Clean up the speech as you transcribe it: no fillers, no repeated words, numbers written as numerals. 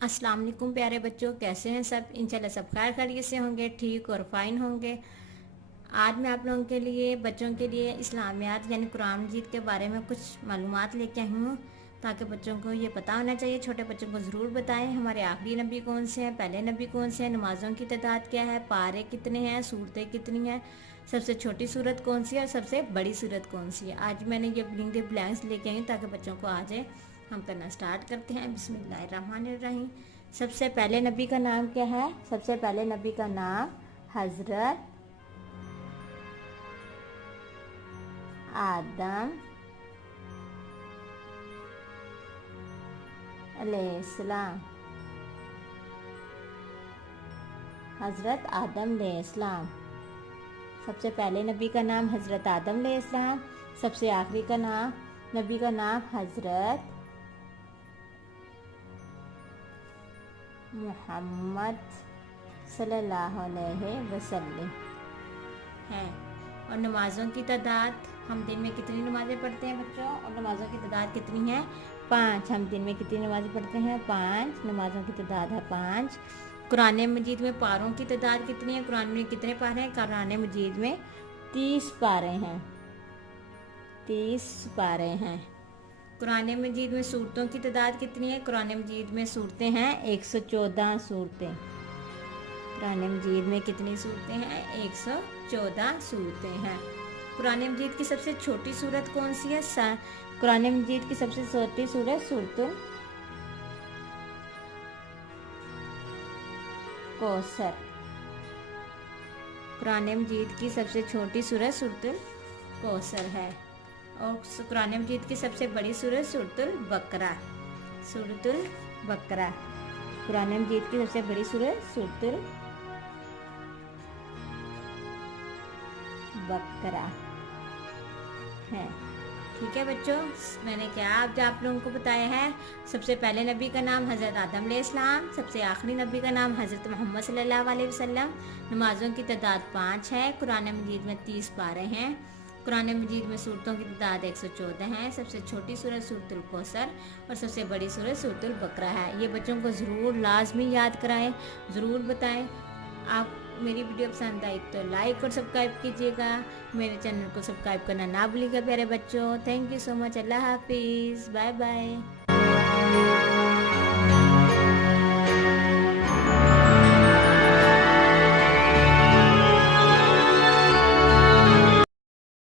अस्सलाम वालेकुम प्यारे बच्चों, कैसे हैं सब। इंशाल्लाह सब खैर खैरियत से होंगे, ठीक और फाइन होंगे। आज मैं आप लोगों के लिए बच्चों के लिए इस्लामियात यानी कुरान मजीद के बारे में कुछ मालूमात लेके आई हूँ, ताकि बच्चों को ये पता होना चाहिए। छोटे बच्चों को ज़रूर बताएं हमारे आखिरी नबी कौन से हैं, पहले नबी कौन से हैं, नमाज़ों की तादाद क्या है, पारे कितने हैं, सूरतें कितनी हैं, सबसे छोटी सूरत कौन सी है और सबसे बड़ी सूरत कौन सी है। आज मैंने ये ब्लिंक द ब्लैंक्स लेके आई हूँ ताकि बच्चों को आ जाए। हम करना स्टार्ट करते हैं। बिस्मिल्लाहिर्रहमानिर्रहीम। सबसे पहले नबी का नाम क्या है? सबसे पहले नबी का नाम हज़रत आदम अलैहिस्सलाम। हज़रत आदम अलैहिस्सलाम। सबसे पहले नबी का नाम हज़रत आदम अलैहिस्सलाम। सबसे आखिरी का नाम नबी का नाम हज़रत मोहम्मद सल्लल्लाहु अलैहि वसल्लम है। और नमाज़ों की तादाद, हम दिन में कितनी नमाज़ें पढ़ते हैं बच्चों? और नमाज़ों की तादाद कितनी है? 5। हम दिन में कितनी नमाज़ें पढ़ते हैं? 5। नमाज़ों की तादाद है 5। कुरान मजीद में पारों की तादाद कितनी है? कुरान में कितने पारे हैं? कुरान मजीद में 30 पारे हैं। 30 पारे हैं। कुरान मजीद में सूरतों की तादाद कितनी है? कुरान मजीद में सूरतें हैं 114 सूरतें। कुरान मजीद में कितनी सूरतें हैं? 114 सूरतें हैं। कुरान मजीद की सबसे छोटी सूरत कौन सी है? कुरान मजीद की सबसे छोटी सूरत सूरतुल कौसर। कुरान मजीद की सबसे छोटी सूरत सूरतुल कौसर है। और कुरान मजीद की सबसे बड़ी सूरत सूरतुल बकरा। सूरतुल बकरा। कुरान मजीद की सबसे बड़ी सूरत सूरतुल बकरा है। ठीक है बच्चों, मैंने क्या आज आप लोगों को बताया है। सबसे पहले नबी का नाम हज़रत आदम अलैहिस्सलाम। सबसे आखिरी नबी का नाम हज़रत मोहम्मद सल्लल्लाहु अलैहि वसल्लम। नमाज़ों की तादाद 5 है। कुरान मजीद में 30 पारे हैं। कुरान मजीद में सूरतों की तादाद 114 है। सबसे छोटी सूरत सूरतुल कौसर और सबसे बड़ी सूरत सूरतुल बकरा है। ये बच्चों को ज़रूर लाजमी याद कराएं, ज़रूर बताएं। आप मेरी वीडियो पसंद आई तो लाइक और सब्सक्राइब कीजिएगा। मेरे चैनल को सब्सक्राइब करना ना भूलिएगा प्यारे बच्चों। Thank you so much. अल्लाह हाफिज़। Bye bye.